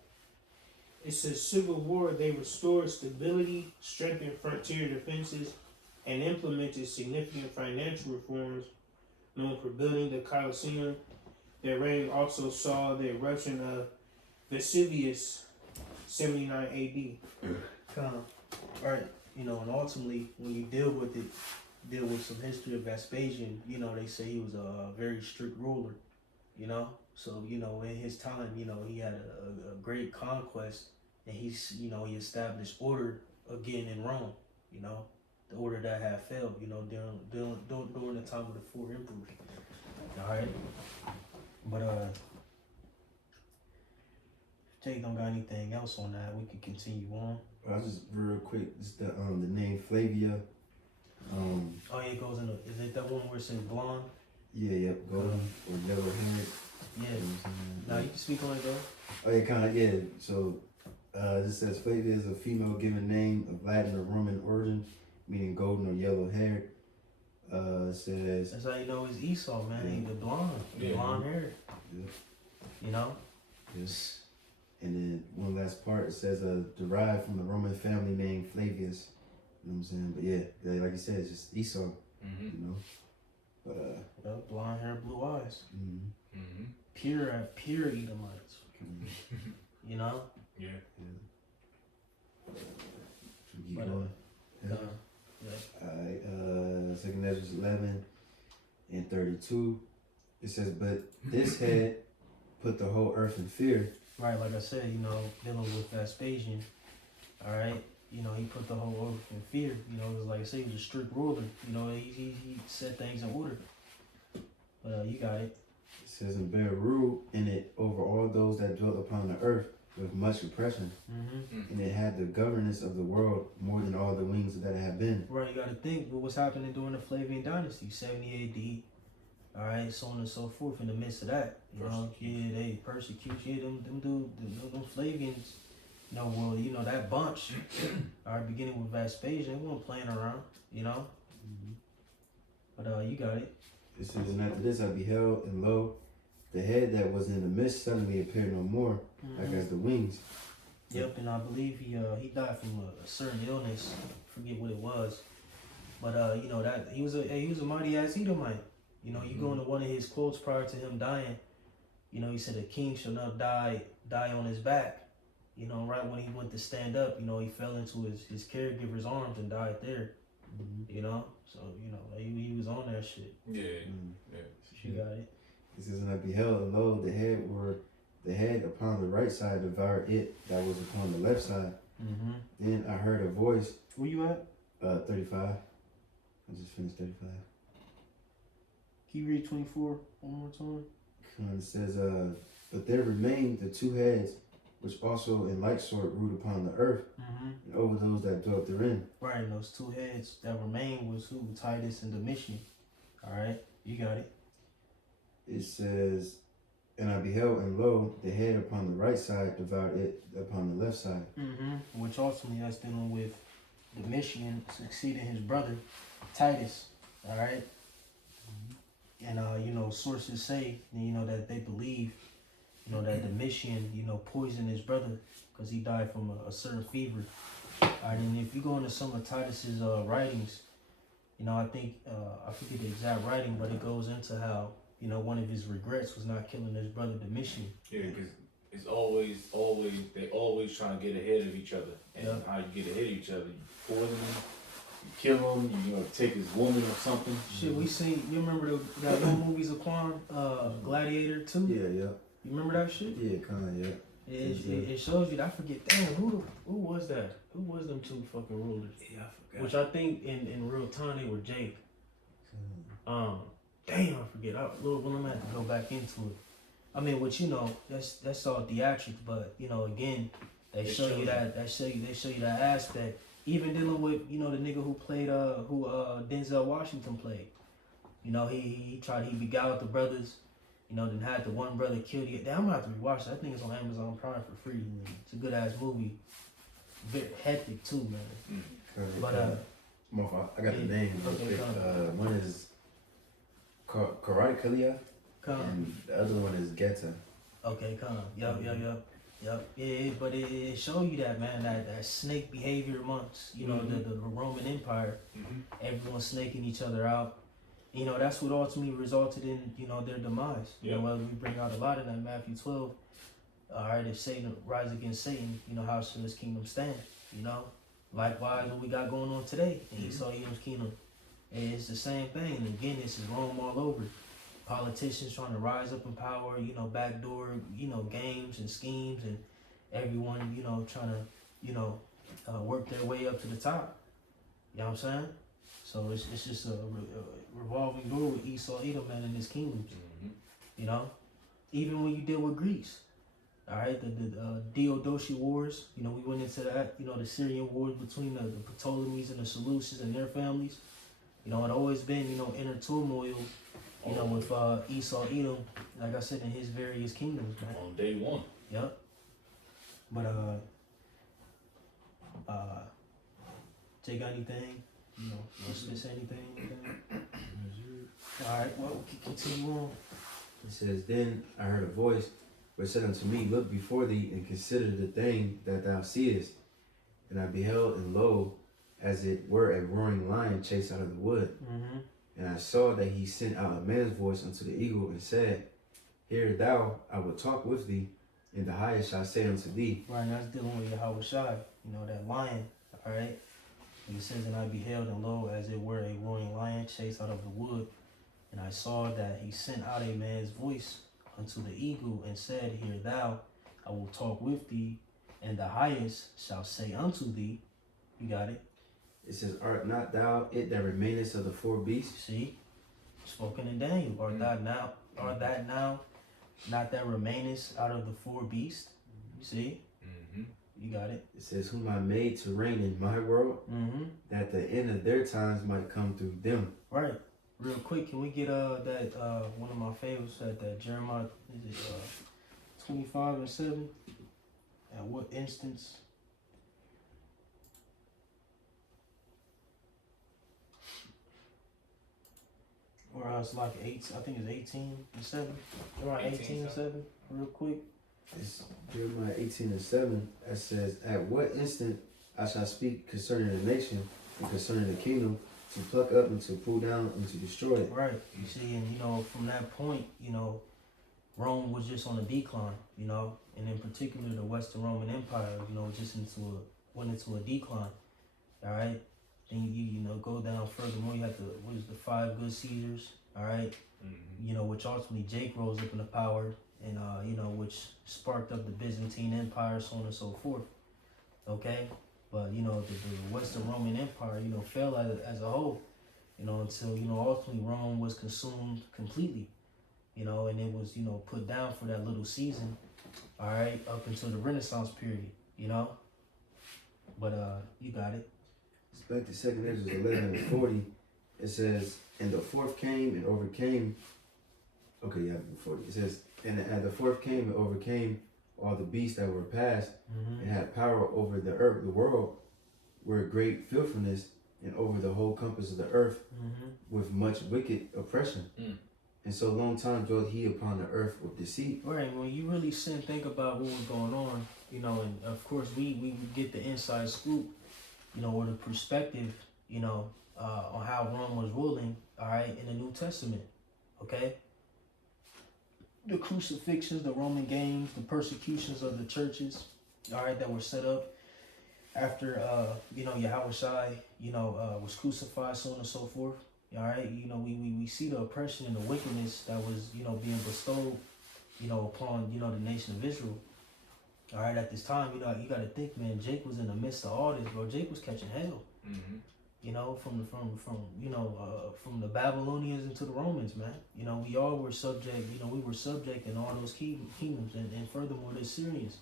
It says civil war, they restored stability, strengthened frontier defenses, and implemented significant financial reforms, known for building the Colosseum. Their reign also saw the eruption of Vesuvius, 79 AD. Right, and ultimately, when you deal with some history of Vespasian, they say he was a very strict ruler, So, in his time, he had a great conquest, and he established order again in Rome, the order that had failed, during the time of the four emperors. All right, but if Jake don't got anything else on that, we can continue on. I just real quick, just the name Flavia. Oh yeah, it goes in. Is it that one where it says blonde? Yeah, golden or yellow hair. Yeah. Now you can speak on it though. Oh yeah, kind of yeah. So it says Flavia is a female given name of Latin or Roman origin, meaning golden or yellow hair. It says. That's how you know it's Esau, man. Yeah. The blonde hair. Yeah. Yes. And then one last part, it says derived from the Roman family name Flavius. You know what I'm saying? But yeah, like you said, it's just Esau. But blonde hair, blue eyes. Pure Edomites. Yeah. Keep going. Alright, Second Esdras 11 and 32. It says, but this had put the whole earth in fear. Right, like I said, dealing with Vespasian, all right, he put the whole earth in fear. It was like I say, he was a strict ruler. He set things in order. But you got it. It says, and bear rule in it over all those that dwelt upon the earth with much oppression. And it had the governance of the world more than all the wings that it had been. Right, you got to think what was happening during the Flavian dynasty, 70 AD. All right, so on and so forth. In the midst of that, they persecution. Them Flavians. That bunch. All right, beginning with Vespasian, they weren't playing around. But you got it. It says, and after this I beheld, and lo, the head that was in the midst suddenly appeared no more, like as the wings. Yep, and I believe he died from a certain illness. Forget what it was, but that he was a mighty ass Edomite. You go into one of his quotes prior to him dying. He said, "A king shall not die on his back." Right when he went to stand up, he fell into his caregiver's arms and died there. So he was on that shit. Yeah. You got it. It says, and I beheld, and lo, the head upon the right side devoured it that was upon the left side. Then I heard a voice. Where you at? 35. I just finished 35. Can you read 24 one more time? It says, but there remained the two heads, which also in like sort ruled upon the earth, and over those that dwelt therein. Right, and those two heads that remained was who? Titus and Domitian. Alright, you got it. It says, and I beheld, and lo, the head upon the right side devoured it upon the left side. Which ultimately that's dealing with Domitian succeeding his brother, Titus. Alright? And sources say, that they believe, that Domitian, poisoned his brother because he died from a certain fever. Alright, and if you go into some of Titus's writings, I think I forget the exact writing, but it goes into how one of his regrets was not killing his brother Domitian. Yeah, because it's always they always trying to get ahead of each other, and how you get ahead of each other, you poison them, kill him, you know, take his woman or something. Shit, we seen. You remember that old movies of Quan, Gladiator 2? Yeah, yeah. You remember that shit? Yeah, kinda, yeah. It shows you. I forget. Damn, who was that? Who was them two fucking rulers? Yeah, I forgot. Which I think in real time they were Jake. Damn, I forget. Well, I'm gonna have to go back into it. I mean, which you know, that's all theatrics, but you know, again, they show you that aspect. Even dealing with, you know, the nigga who played Denzel Washington played. You know, he beguiled the brothers, you know, then had the one brother killed the damn. I'm gonna have to rewatch that. I think it's on Amazon Prime for free. It's a good ass movie. Very hectic too, man. But I got the name. Okay, one is Karate Kalia, and the other one is Geta. Okay, come. Yup. Yeah, but it show you that, man, that snake behavior amongst, you know, the Roman Empire. Everyone snaking each other out. You know, that's what ultimately resulted in, you know, their demise. You know, well, we bring out a lot in that Matthew 12. All right, if Satan rise against Satan, you know, how shall his kingdom stand? You know, likewise, what we got going on today in Esau Edom's kingdom, it's the same thing. And again, this is Rome all over. Politicians trying to rise up in power, you know, backdoor, you know, games and schemes, and everyone, you know, trying to, you know, work their way up to the top. You know what I'm saying? So it's just a revolving door with Esau Edom, man, in his kingdoms. You know, even when you deal with Greece, all right, the Diadochi Wars, you know, we went into that, you know, the Syrian wars between the Ptolemies and the Seleucids and their families. You know, it always been, you know, inner turmoil, you know, with Esau Edom, like I said, in his various kingdoms, man. On day one. Yep. But Jay got anything? You know, let's say anything? All right, well, continue on. It says, Then I heard a voice which said unto me, Look before thee, and consider the thing that thou seest. And I beheld, and lo, as it were a roaring lion chased out of the wood. And I saw that he sent out a man's voice unto the eagle, and said, Hear thou, I will talk with thee, and the highest shall say unto thee. Right, and that's dealing with Yahweh Shai, you know, that lion, all right? And it says, And I beheld, and lo, as it were a roaring lion chased out of the wood. And I saw that he sent out a man's voice unto the eagle, and said, Hear thou, I will talk with thee, and the highest shall say unto thee. You got it? It says, Art not thou it that remainest of the four beasts? See? Spoken in Daniel. Art that now, not that remainest out of the four beasts? You see? You got it? It says, Whom I made to reign in my world, that the end of their times might come through them. Right. Real quick, can we get that one of my favorites, that Jeremiah, is it 25:7? At what instance? Or else like 8, I think it's 18:7. Around 18:7, real quick. It's Jeremiah 18:7. That says, At what instant I shall speak concerning the nation and concerning the kingdom, to pluck up and to pull down and to destroy it. Right. You see, and you know, from that point, you know, Rome was just on a decline, you know, and in particular the Western Roman Empire, you know, went into a decline. All right. Then you know, go down furthermore, you have the 5 good Caesars, all right, you know, which ultimately Jake rose up into power, and you know, which sparked up the Byzantine Empire, so on and so forth. Okay, but you know, the Western Roman Empire, you know, fell as a whole, you know, until, you know, ultimately Rome was consumed completely, you know, and it was, you know, put down for that little season, all right, up until the Renaissance period, you know. But you got it. Back to 2nd Esdras 11:40, it says, And the fourth came and overcame. Okay, yeah, 40. It says, And the fourth came and overcame all the beasts that were passed, and had power over the earth, the world, were great filthiness, and over the whole compass of the earth, with much wicked oppression. And so long time dwelt he upon the earth with deceit. Right, when you really sit and think about what was going on, you know, and of course we get the inside scoop, you know, or the perspective, you know, on how Rome was ruling, all right, in the New Testament, okay? The crucifixions, the Roman games, the persecutions of the churches, all right, that were set up after Yahweh Shai, was crucified, so on and so forth. All right, we see the oppression and the wickedness that was, being bestowed, upon, the nation of Israel. All right, at this time, you got to think, man, Jake was in the midst of all this, bro. Jake was catching hell. Mm-hmm. From the Babylonians into the Romans, man. We all were subject, we were subject in all those kingdoms, and furthermore, the Syrians.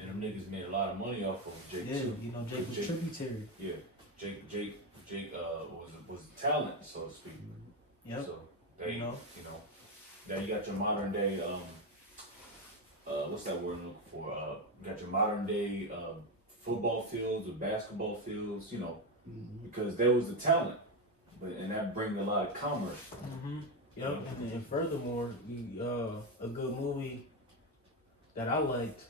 And them niggas made a lot of money off of Jake too. Jake was tributary. Yeah, Jake was talent, so to speak. Yep. So they, now you got your modern day, what's that word I'm looking for? You got your modern day football fields or basketball fields, because there was the talent, and that brings a lot of commerce. Mm-hmm. Yep. And furthermore, a good movie that I liked,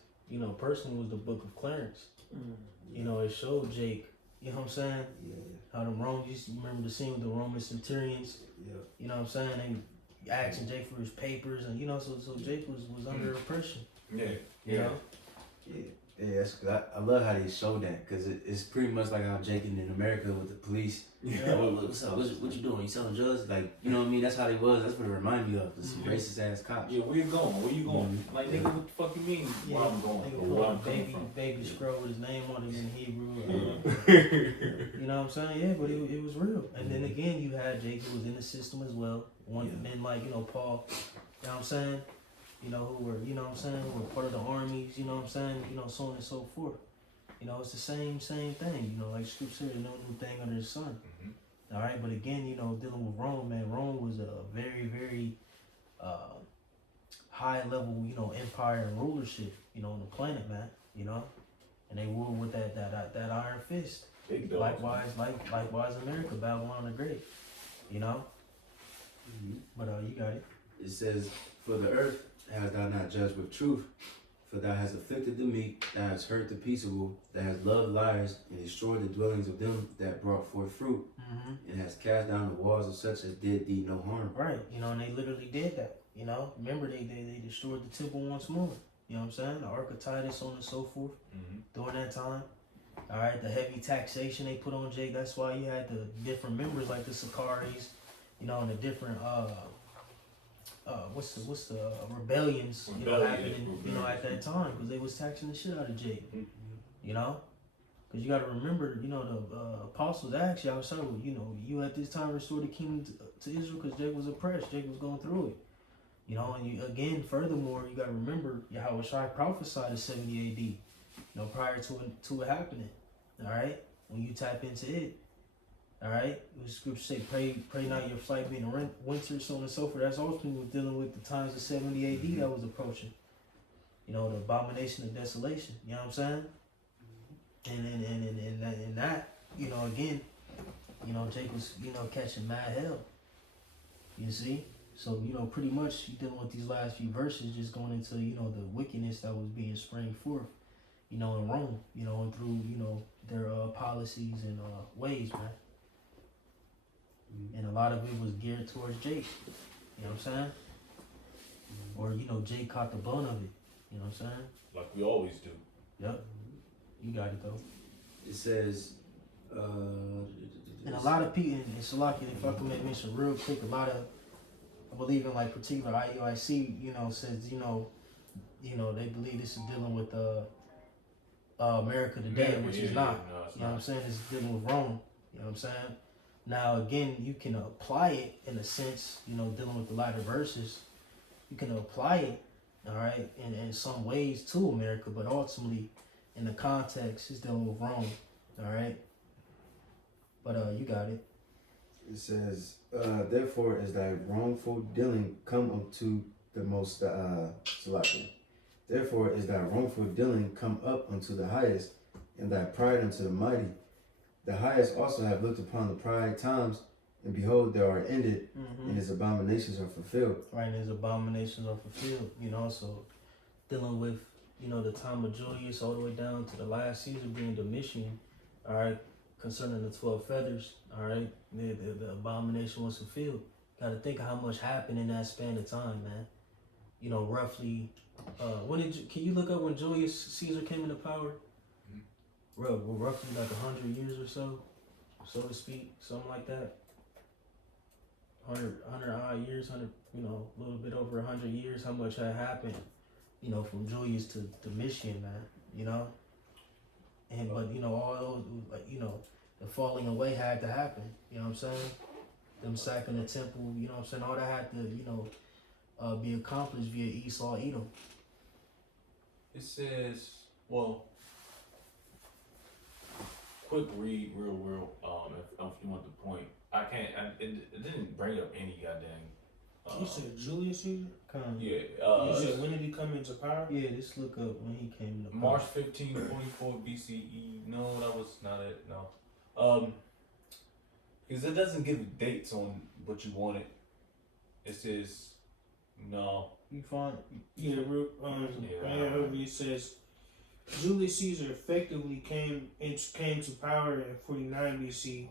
personally, was the Book of Clarence. It showed Jake, you know what I'm saying? Yeah. How the Romans, you remember the scene with the Roman centurions? Yeah. You know what I'm saying? They asking Jake for his papers, and so Jake was under oppression. Yeah. You know? Yeah. Yeah, that's good. I love how they show that, because it's pretty much like how Jake in America with the police. Yeah. What's up? What you doing? You selling drugs? Like, you know what I mean? That's how they was. That's what it reminded me of. Some racist ass cops. Yeah, where you going? Where you going? Like, nigga, what the fuck you mean? Yeah, Where I'm going? Or where I'm coming from? Baby scroll with his name on it in Hebrew. You know what I'm saying? Yeah, but it was real. And then again, you had Jake, who was in the system as well. Men like, Paul, you know what I'm saying? Who were, who were part of the armies, you know what I'm saying? So on and so forth. It's the same thing, like Scripture said, no new thing under the sun. Mm-hmm. All right, but again, dealing with Rome, man, Rome was a very, very high level, empire and rulership, on the planet, man, and they ruled with that iron fist. Big dogs. Likewise, America, Babylon the Great, Mm-hmm. But you got it. It says, "For the earth hast thou not judged with truth, for thou hast afflicted the meek, thou hast hurt the peaceable, thou hast loved liars, and destroyed the dwellings of them that brought forth fruit, and hast cast down the walls of such as did thee no harm." Right, and they literally did that. Remember they destroyed the temple once more. You know what I'm saying? The Ark of Titus, so on and so forth. During that time. All right, the heavy taxation they put on Jake. That's why you had the different members like the Sicaries, and the different what's the rebellions, happening, at that time, because they was taxing the shit out of Jake. Because you got to remember, the apostles asked y'all, so you at this time restore the kingdom to Israel, because Jake was oppressed, Jake was going through it. And you, again, furthermore, you got to remember Yahweh Shai prophesied in 70 AD, prior to it happening. All right, when you tap into it, all right, the scripture say, pray not your flight being a winter, so on and so forth. That's ultimately dealing with the times of 70 AD that was approaching. The abomination of desolation. You know what I'm saying? And that, again, Jake was, catching mad hell. You see? So, pretty much you dealing with these last few verses, just going into, the wickedness that was being sprang forth, in Rome, and through, their policies and ways, man. And a lot of it was geared towards Jake. You know what I'm saying? Or, Jake caught the bun of it. You know what I'm saying? Like we always do. Yep. You got it, though. It says, and a lot of people, and Salaki, if I can mention real quick, a lot of, I believe in like particular IUIC, says, they believe this is dealing with America today, which is not. It's you know what I'm saying? It's dealing with Rome. You know what I'm saying? Now, again, you can apply it in a sense, dealing with the latter verses. You can apply it, all right, in some ways to America, but ultimately, in the context, it's dealing with Rome, all right? But you got it. It says, "Therefore is thy wrongful dealing come unto the most Salakia. Therefore is thy wrongful dealing come up unto the highest, and thy pride unto the mighty. The highest also have looked upon the pride times, and behold, they are ended, and his abominations are fulfilled." Right, and his abominations are fulfilled, so dealing with, the time of Julius all the way down to the last Caesar being Domitian, all right, concerning the 12 feathers, all right, the abomination was fulfilled. Got to think of how much happened in that span of time, man. Roughly, can you look up when Julius Caesar came into power? roughly like 100 years or so to speak, something like that. 100 odd years, 100, a little bit over 100 years. How much had happened, from Julius to Domitian, man, and but all those like the falling away had to happen. You know what I'm saying? Them sacking the temple. You know what I'm saying? All that had to be accomplished via Esau, Edom. It says, well, quick read, real, if you want the point. It didn't bring up any goddamn. You said Julius Caesar? Yeah. You said when did he come into power? Yeah, just look up when he came into power. March 15, 44 BCE. No, that was not it. No. Because it doesn't give dates on what you wanted. It says, no. You find? Yeah, it says Julius Caesar effectively came to power in 49 BC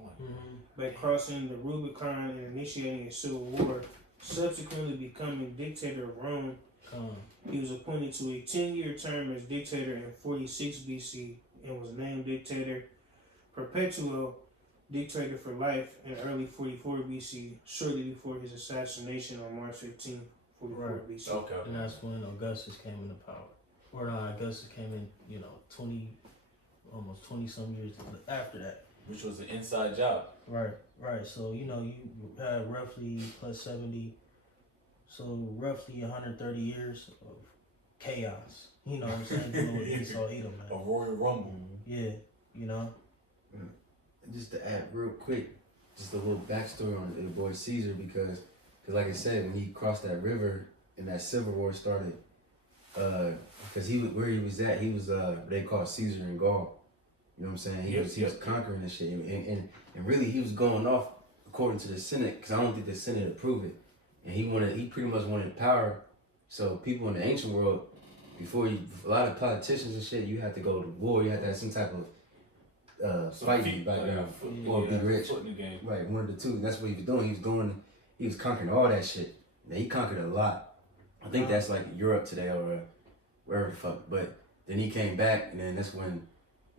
by crossing the Rubicon and initiating a civil war, subsequently becoming dictator of Rome. He was appointed to a 10-year term as dictator in 46 BC and was named dictator perpetuo, dictator for life, in early 44 BC, shortly before his assassination on March 15, 44 BC. Okay. And that's when Augustus came into power. Or no, Augustus came in, almost 20 some years after that. Which was an inside job. Right. So, you had roughly plus 70, so roughly 130 years of chaos. You know what I'm saying? Dealing with Esau, Edom, man. A Royal Rumble. Yeah, Just to add real quick, just a little backstory on the boy Caesar, because like I said, when he crossed that river and that civil war started, because where he was at, he was they called Caesar in Gaul. You know what I'm saying? He was conquering and shit, and really he was going off according to the Senate, because I don't think the Senate approved it, and he pretty much wanted power. So people in the ancient world, a lot of politicians and shit, you had to go to war. You had to have some type of fighting background or be rich. Right, one of the two. That's what he was doing. He was conquering all that shit. Now, he conquered a lot. I think that's like Europe today or wherever the fuck. But then he came back, and then that's when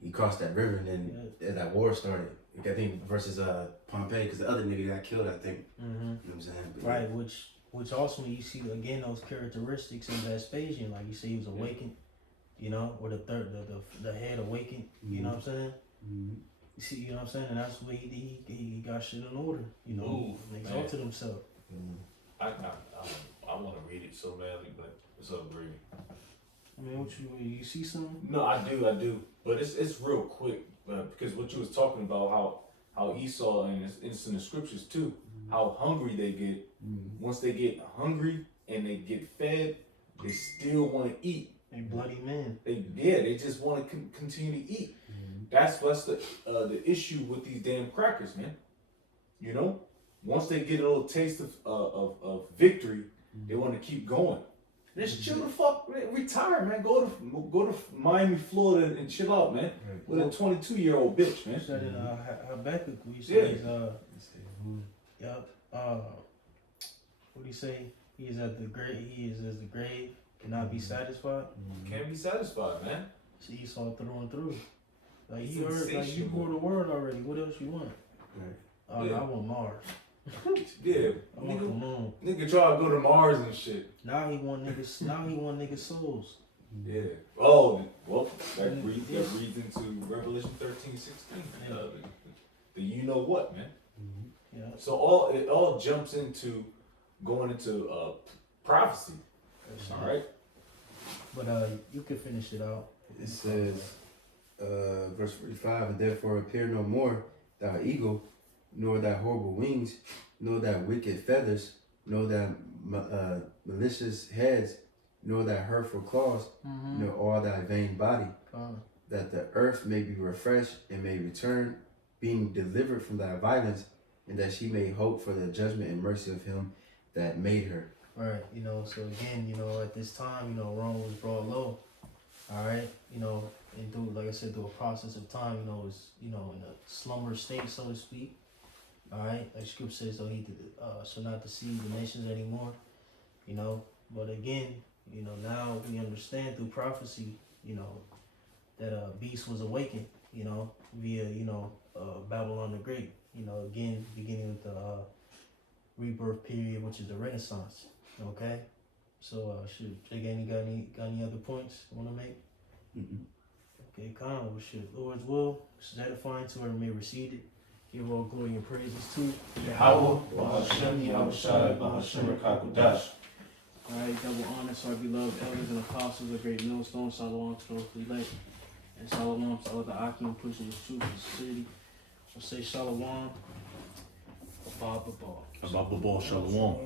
he crossed that river, and then that war started. I think versus Pompey, because the other nigga got killed, I think. You know what I'm saying? But, right, which also you see again those characteristics in Vespasian, like you say he was awakened, or the head awakened. You know what I'm saying? You see, you know what I'm saying, and that's what he got shit in order. And exalted himself. I want to read it so badly, but it's up, Brady. I mean, you see something? No, I do, but it's real quick because what you was talking about how Esau, and it's in the scriptures too, how hungry they get. Once they get hungry and they get fed, they still want to eat. They bloody men. They just want to continue to eat. That's the issue with these damn crackers, man. Once they get a little taste of victory, they want to keep going. Just chill the fuck, retire, man. Go to Miami, Florida, and chill out, man. With a 22-year-old bitch, man. You said in Habakkuk, we say what do you say? He is at the grave. He is as the grave, cannot be satisfied. Can't be satisfied, man. See Esau through and through. Like you heard, like you heard the word already. What else you want? I want Mars. Yeah, I want the moon. Nigga try to go to Mars and shit. Now he want niggas. Now he want niggas souls. Yeah. Oh, well, that reads into Revelation 13:16. The you know what, man. Yeah. So it all jumps into going into prophecy. All right. But you can finish it out. It says, verse 45, and therefore appear no more thy eagle, nor thy horrible wings, nor thy wicked feathers, nor thy malicious heads, nor thy hurtful claws, nor all thy vain body, that the earth may be refreshed and may return, being delivered from thy violence, and that she may hope for the judgment and mercy of him that made her. Right, so again, at this time, Rome was brought low. All right, and through, like I said, through a process of time, it's, in a slumber state, so to speak. All right, like Scripture says, so he shall not deceive the nations anymore. But again, now we understand through prophecy, that beast was awakened. you know, via, you know, Babylon the Great, you know, again, beginning with the rebirth period, which is the Renaissance. Okay? So, shoot, Jake, got any other points you want to make? Mm-mm. Okay, come on, shoot. Lord's will, this is edifying to whoever may receive it. Give all glory and praises to Yahweh, Bahashem, Yahushai, Bahashem, Rakakudash. Alright, double honor to our beloved elders and apostles, a great millstone, Shalom to those who elect, and Shalom to all the Akim pushing the truth and sincerity. So say Shalom, Abba, Abba, Shalom.